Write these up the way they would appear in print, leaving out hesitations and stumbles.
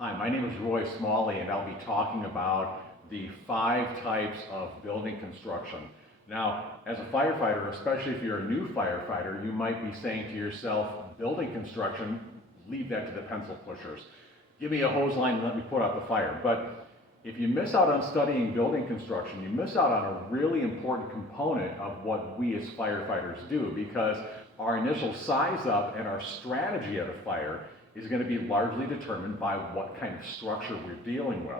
Hi, my name is Roy Smalley, and I'll be talking about the 5 types of building construction. Now, as a firefighter, especially if you're a new firefighter, you might be saying to yourself, building construction, leave that to the pencil pushers. Give me a hose line and let me put out the fire. But if you miss out on studying building construction, you miss out on a really important component of what we as firefighters do, because our initial size up and our strategy at a fire is going to be largely determined by what kind of structure we're dealing with.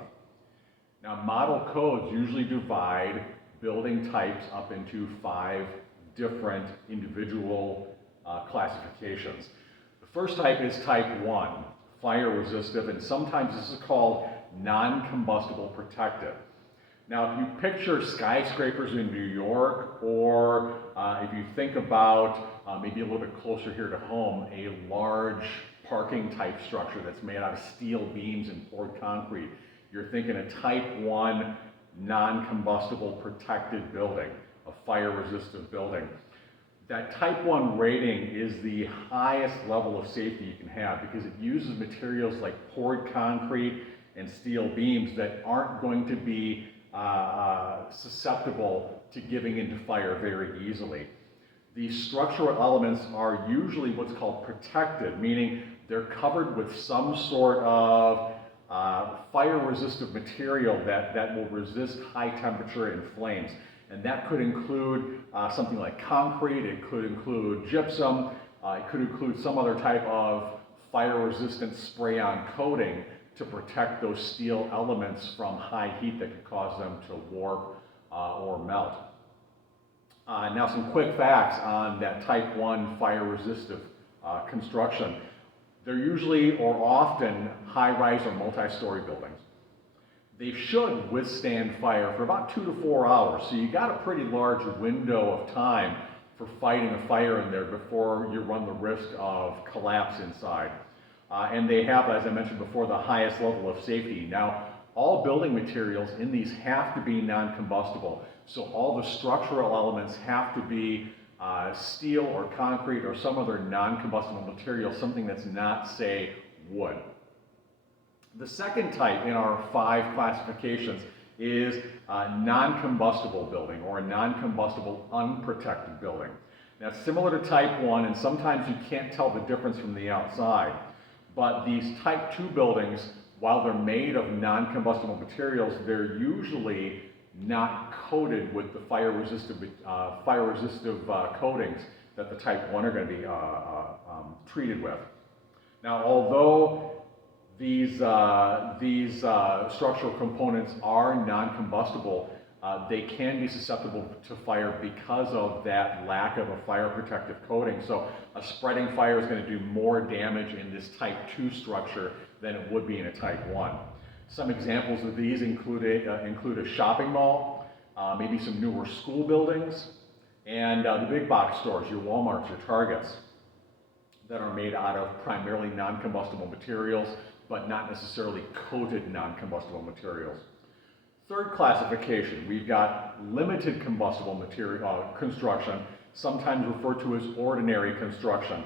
Now, model codes usually divide building types up into 5 different individual classifications. The first type is type 1, fire resistive, and sometimes this is called non-combustible protective. Now, if you picture skyscrapers in New York, or if you think about maybe a little bit closer here to home, a large parking type structure that's made out of steel beams and poured concrete, you're thinking a type 1 non-combustible protected building, a fire resistant building. That type 1 rating is the highest level of safety you can have, because it uses materials like poured concrete and steel beams that aren't going to be susceptible to giving into fire very easily. These structural elements are usually what's called protected, meaning they're covered with some sort of fire-resistant material that will resist high temperature and flames. And that could include something like concrete, it could include gypsum, it could include some other type of fire-resistant spray-on coating to protect those steel elements from high heat that could cause them to warp or melt. Now, some quick facts on that type 1 fire resistive construction. They're usually or often high-rise or multi-story buildings. They should withstand fire for about 2 to 4 hours, so you got a pretty large window of time for fighting a fire in there before you run the risk of collapse inside. And they have, as I mentioned before, the highest level of safety. Now, all building materials in these have to be non-combustible, so all the structural elements have to be steel or concrete or some other non-combustible material, something that's not, say, wood. The second type in our 5 classifications is a non-combustible building, or a non-combustible unprotected building. Now, it's similar to type 1, and sometimes you can't tell the difference from the outside. But these type 2 buildings, while they're made of non-combustible materials, they're usually not coated with the fire-resistive coatings that the type 1 are going to be treated with. Now, although these structural components are non-combustible, they can be susceptible to fire because of that lack of a fire protective coating. So a spreading fire is going to do more damage in this type 2 structure than it would be in a type 1. Some examples of these include a shopping mall, maybe some newer school buildings, and the big box stores, your Walmarts, your Targets, that are made out of primarily non-combustible materials, but not necessarily coated non-combustible materials. Third classification, we've got limited combustible material construction, sometimes referred to as ordinary construction.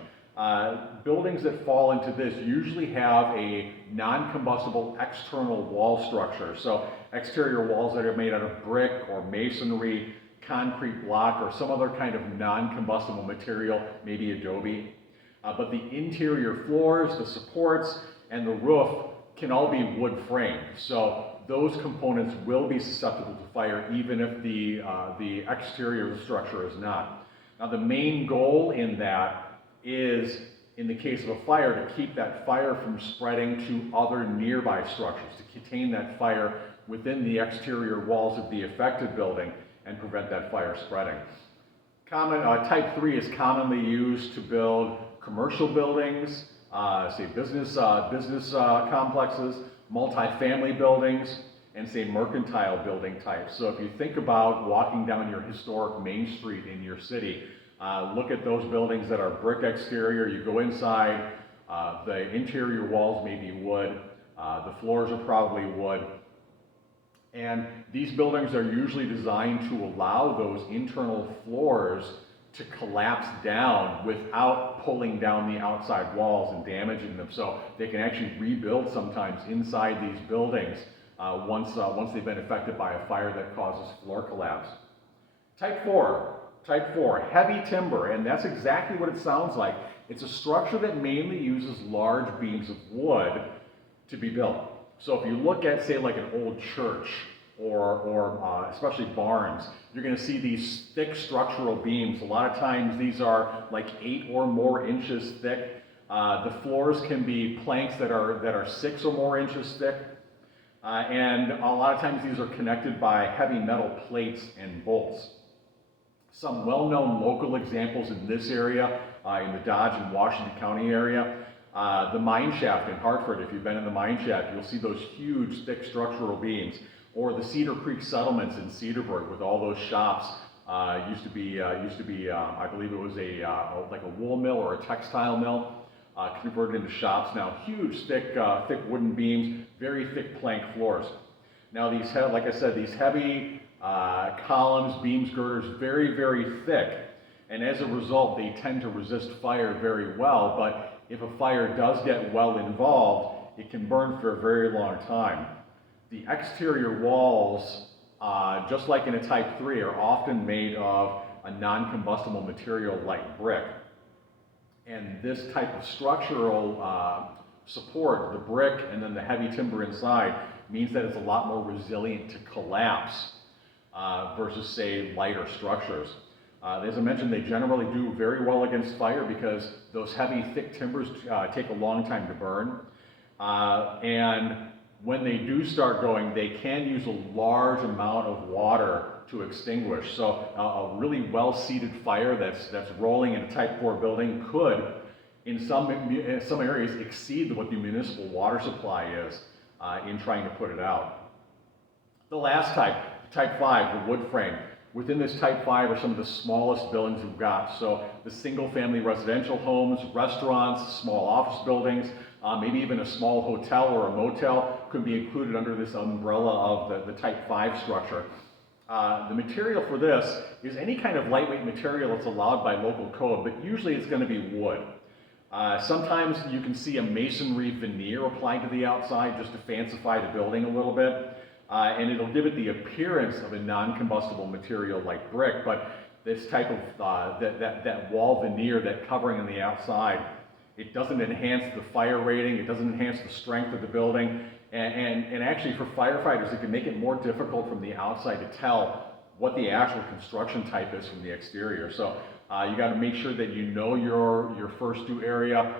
Buildings that fall into this usually have a non-combustible external wall structure. So exterior walls that are made out of brick or masonry, concrete block, or some other kind of non-combustible material, maybe adobe. But the interior floors, the supports, and the roof can all be wood framed. So those components will be susceptible to fire even if the exterior of the structure is not. Now, the main goal in that is, in the case of a fire, to keep that fire from spreading to other nearby structures, to contain that fire within the exterior walls of the affected building and prevent that fire spreading. Type 3 is commonly used to build commercial buildings, say business complexes, multifamily buildings, and say mercantile building types. So if you think about walking down your historic Main Street in your city, look at those buildings that are brick exterior. You go inside, the interior walls may be wood, the floors are probably wood, and these buildings are usually designed to allow those internal floors to collapse down without pulling down the outside walls and damaging them. So they can actually rebuild sometimes inside these buildings once they've been affected by a fire that causes floor collapse. Type 4, heavy timber, and that's exactly what it sounds like. It's a structure that mainly uses large beams of wood to be built. So if you look at, say, like an old church or especially barns, you're going to see these thick structural beams. A lot of times these are like 8 or more inches thick. The floors can be planks that are 6 or more inches thick. And a lot of times these are connected by heavy metal plates and bolts. Some well-known local examples in this area, in the Dodge and Washington County area, the mine shaft in Hartford. If you've been in the mine shaft, you'll see those huge, thick structural beams. Or the Cedar Creek settlements in Cedarburg with all those shops. Used to be, I believe it was like a wool mill or a textile mill, converted into shops now. Huge, thick wooden beams, very thick plank floors. Now these, like I said, these heavy columns, beams, girders, very, very thick. And as a result, they tend to resist fire very well. But if a fire does get well involved, it can burn for a very long time. The exterior walls, just like in a Type 3, are often made of a non-combustible material like brick. And this type of structural support, the brick and then the heavy timber inside, means that it's a lot more resilient to collapse versus, say, lighter structures. As I mentioned, they generally do very well against fire because those heavy, thick timbers take a long time to burn. And when they do start going, they can use a large amount of water to extinguish. So a really well-seated fire that's rolling in a Type 4 building could, in some areas, exceed what the municipal water supply is in trying to put it out. The last type, Type 5, the wood frame. Within this Type 5 are some of the smallest buildings we've got. So the single-family residential homes, restaurants, small office buildings, maybe even a small hotel or a motel could be included under this umbrella of the Type 5 structure. The material for this is any kind of lightweight material that's allowed by local code, but usually it's going to be wood. Sometimes you can see a masonry veneer applied to the outside just to fancify the building a little bit, and it'll give it the appearance of a non-combustible material like brick, but this type of, that wall veneer, that covering on the outside, it doesn't enhance the fire rating, it doesn't enhance the strength of the building, and actually for firefighters it can make it more difficult from the outside to tell what the actual construction type is from the exterior. So you got to make sure that you know your first due area,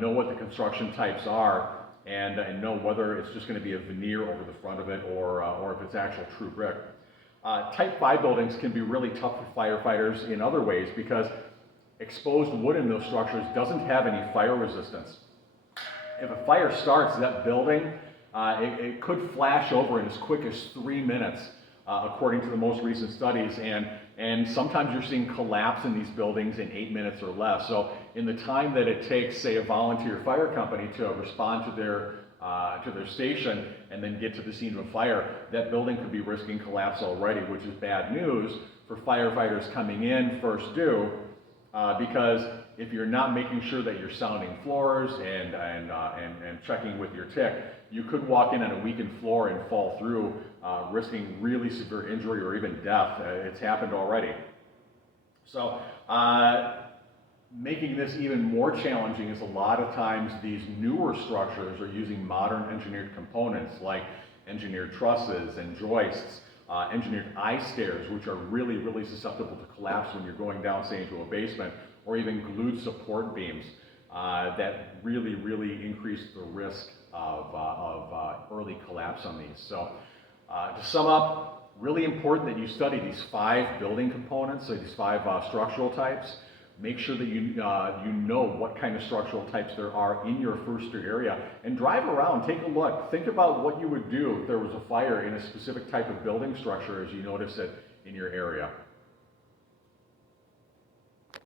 know what the construction types are, and know whether it's just going to be a veneer over the front of it or if it's actual true brick. Type 5 buildings can be really tough for firefighters in other ways because exposed wood in those structures doesn't have any fire resistance. If a fire starts, that building, it could flash over in as quick as 3 minutes, according to the most recent studies, and sometimes you're seeing collapse in these buildings in 8 minutes or less. So in the time that it takes, say, a volunteer fire company to respond to their station and then get to the scene of a fire, that building could be risking collapse already, which is bad news for firefighters coming in first due, because if you're not making sure that you're sounding floors and checking with your tick, you could walk in on a weakened floor and fall through, risking really severe injury or even death. It's happened already. So making this even more challenging is a lot of times these newer structures are using modern engineered components like engineered trusses and joists, engineered I-stairs, which are really, really susceptible to collapse when you're going down, say, into a basement, or even glued support beams that really, really increase the risk of early collapse on these. So to sum up, really important that you study these 5 building components, so these 5 structural types. Make sure that you know what kind of structural types there are in your first due area, and drive around, take a look, think about what you would do if there was a fire in a specific type of building structure as you notice it in your area.